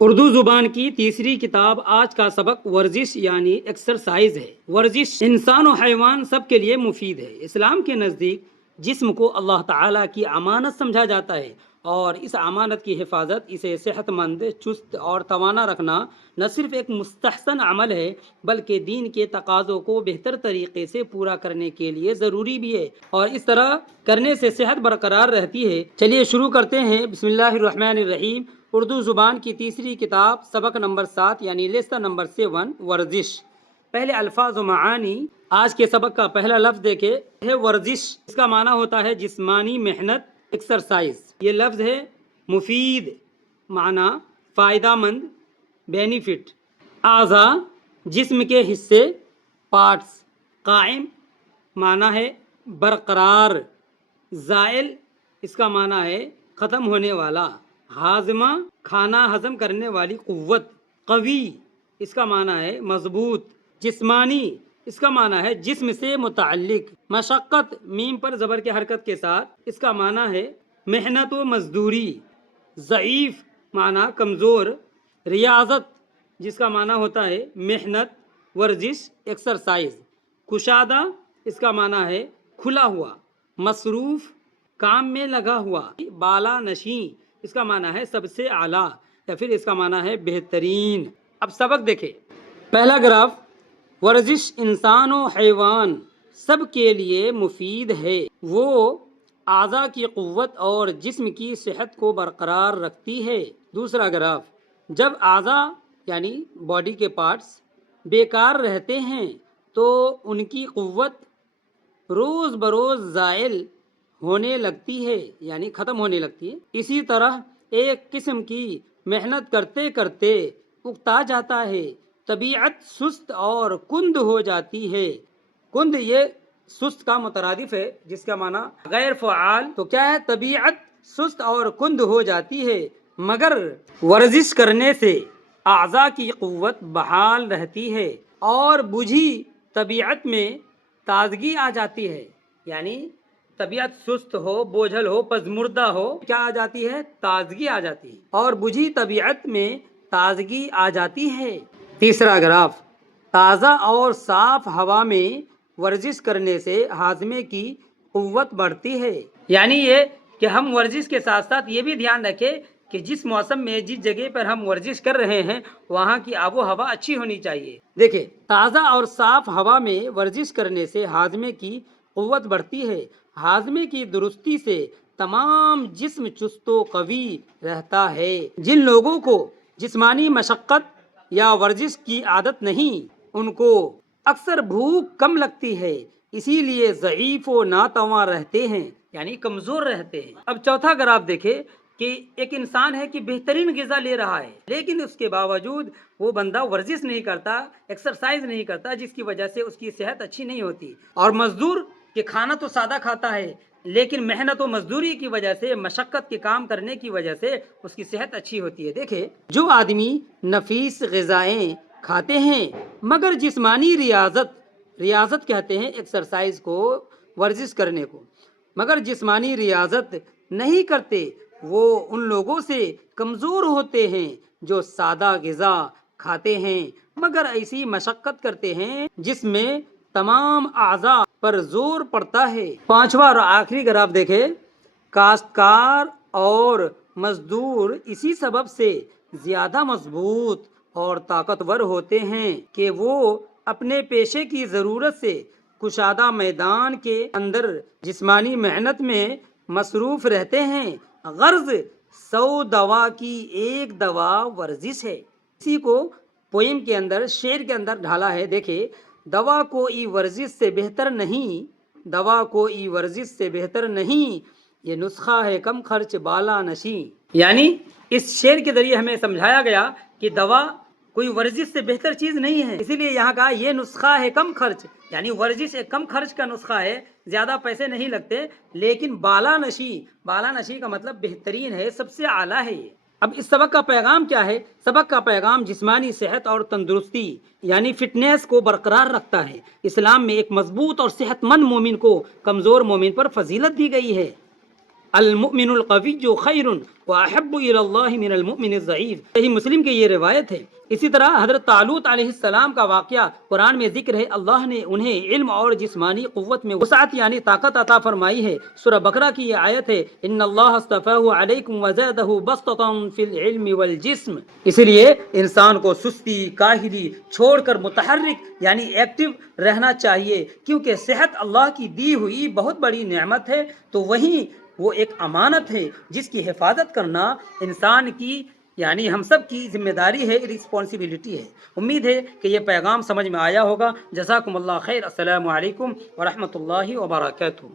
اردو زبان کی تیسری کتاب آج کا سبق ورزش یعنی ایکسرسائز ہے۔ ورزش انسان و حیوان سب کے لیے مفید ہے۔ اسلام کے نزدیک جسم کو اللہ تعالیٰ کی امانت سمجھا جاتا ہے اور اس امانت کی حفاظت، اسے صحت مند، چست اور توانا رکھنا نہ صرف ایک مستحسن عمل ہے بلکہ دین کے تقاضوں کو بہتر طریقے سے پورا کرنے کے لیے ضروری بھی ہے، اور اس طرح کرنے سے صحت برقرار رہتی ہے۔ چلیے شروع کرتے ہیں۔ بسم اللہ الرحمن الرحیم۔ اردو زبان کی تیسری کتاب سبق نمبر 7 یعنی لیسن نمبر 7 ورزش۔ پہلے الفاظ و معانی۔ آج کے سبق کا پہلا لفظ دیکھیں ہے ورزش۔ اس کا معنی ہوتا ہے جسمانی محنت، ایکسرسائز۔ یہ لفظ ہے مفید، معنی فائدہ مند، بینیفٹ۔ اعضاء جسم کے حصے، پارٹس۔ قائم معنی ہے برقرار۔ زائل اس کا معنی ہے ختم ہونے والا۔ ہاضمہ کھانا ہضم کرنے والی قوت۔ قوی اس کا معنی ہے مضبوط۔ جسمانی اس کا معنی ہے جسم سے متعلق۔ مشقت میم پر زبر کے حرکت کے ساتھ اس کا معنی ہے محنت و مزدوری۔ ضعیف معنی کمزور۔ ریاضت جس کا معنی ہوتا ہے محنت، ورزش، ایکسرسائز۔ کشادہ اس کا معنی ہے کھلا ہوا۔ مصروف کام میں لگا ہوا۔ بالا نشیں اس کا معنی ہے سب سے اعلیٰ، یا پھر اس کا معنی ہے بہترین۔ اب سبق دیکھیں۔ پہلا گراف، ورزش انسان و حیوان سب کے لیے مفید ہے۔ وہ اعضاء کی قوت اور جسم کی صحت کو برقرار رکھتی ہے۔ دوسرا گراف، جب اعضاء یعنی باڈی کے پارٹس بیکار رہتے ہیں تو ان کی قوت روز بروز زائل ہونے لگتی ہے، یعنی ختم ہونے لگتی ہے۔ اسی طرح ایک قسم کی محنت کرتے کرتے اکتا جاتا ہے، طبیعت سست اور کند ہو جاتی ہے۔ کند یہ سست کا مترادف ہے جس کا معنی غیر فعال، تو کیا ہے؟ طبیعت سست اور کند ہو جاتی ہے، مگر ورزش کرنے سے اعضاء کی قوت بحال رہتی ہے اور بجھی طبیعت میں تازگی آ جاتی ہے۔ یعنی طبیعت سست ہو، بوجھل ہو، پژمردہ ہو، کیا آ جاتی ہے؟ تازگی آ جاتی ہے، اور بجھی طبیعت میں تازگی آ جاتی ہے۔ تیسرا گراف، تازہ اور صاف ہوا میں ورزش کرنے سے ہاضمے کی قوت بڑھتی ہے۔ یعنی یہ کہ ہم ورزش کے ساتھ ساتھ یہ بھی دھیان رکھیں کہ جس موسم میں جس جگہ پر ہم ورزش کر رہے ہیں وہاں کی آب و ہوا اچھی ہونی چاہیے۔ دیکھیں، تازہ اور صاف ہوا میں ورزش کرنے سے ہاضمے کی قوت بڑھتی ہے۔ ہاضمے کی درستی سے تمام جسم چست و قوی رہتا ہے۔ جن لوگوں کو جسمانی مشقت یا ورزش کی عادت نہیں، ان کو اکثر بھوک کم لگتی ہے، اسی لیے ضعیف و ناتواں رہتے ہیں، یعنی کمزور رہتے ہیں۔ اب چوتھا گراف دیکھیں کہ ایک انسان ہے کہ بہترین غذا لے رہا ہے لیکن اس کے باوجود وہ بندہ ورزش نہیں کرتا، ایکسرسائز نہیں کرتا، جس کی وجہ سے اس کی صحت اچھی نہیں ہوتی۔ اور مزدور کہ کھانا تو سادہ کھاتا ہے لیکن محنت و مزدوری کی وجہ سے، مشقت کے کام کرنے کی وجہ سے اس کی صحت اچھی ہوتی ہے۔ دیکھیں، جو آدمی نفیس غذائیں کھاتے ہیں مگر جسمانی ریاضت کہتے ہیں ایکسرسائز کو، ورزش کرنے کو، مگر جسمانی ریاضت نہیں کرتے، وہ ان لوگوں سے کمزور ہوتے ہیں جو سادہ غذا کھاتے ہیں مگر ایسی مشقت کرتے ہیں جس میں تمام اعضاء پر زور پڑتا ہے۔ پانچواں اور آخری گراف دیکھیں، کاشتکار اور مزدور اسی سبب سے زیادہ مضبوط اور طاقتور ہوتے ہیں کہ وہ اپنے پیشے کی ضرورت سے کشادہ میدان کے اندر جسمانی محنت میں مصروف رہتے ہیں۔ غرض 100 دوا کی ایک دوا ورزش ہے۔ اسی کو پوئم کے اندر، شعر کے اندر ڈھالا ہے۔ دیکھیں، دوا کوئی ورزش سے بہتر نہیں، دوا کوئی ورزش سے بہتر نہیں، یہ نسخہ ہے کم خرچ بالا نشیں۔ یعنی اس شعر کے ذریعے ہمیں سمجھایا گیا کہ دوا کوئی ورزش سے بہتر چیز نہیں ہے، اسی لیے یہاں کہا یہ نسخہ ہے کم خرچ، یعنی ورزش ایک کم خرچ کا نسخہ ہے، زیادہ پیسے نہیں لگتے، لیکن بالا نشی کا مطلب بہترین ہے، سب سے اعلیٰ ہے یہ۔ اب اس سبق کا پیغام کیا ہے؟ سبق کا پیغام جسمانی صحت اور تندرستی یعنی فٹنس کو برقرار رکھتا ہے۔ اسلام میں ایک مضبوط اور صحت مند مومن کو کمزور مومن پر فضیلت دی گئی ہے۔ المؤمن القوی خیر واحب الی اللہ من المؤمن الضعیف، صحیح مسلم کی یہ روایت ہے۔ اسی طرح حضرت طالوت علیہ السلام کا واقعہ قرآن میں ذکر ہے، اللہ نے انہیں علم اور جسمانی قوت میں وسعت یعنی طاقت عطا فرمائی ہے۔ سورہ بقرہ کی یہ آیت ہے، ان اللہ اصطفاہ علیکم وزادہ بسطۃ فی العلم والجسم۔ اسی لیے انسان کو سستی کاہلی چھوڑ کر متحرک یعنی ایکٹیو رہنا چاہیے، کیونکہ صحت اللہ کی دی ہوئی بہت بڑی نعمت ہے، تو وہیں وہ ایک امانت ہے جس کی حفاظت کرنا انسان کی یعنی ہم سب کی ذمہ داری ہے، رسپانسبلٹی ہے۔ امید ہے کہ یہ پیغام سمجھ میں آیا ہوگا۔ جزاکم اللہ خیر۔ السلام علیکم ورحمۃ اللہ وبرکاتہ۔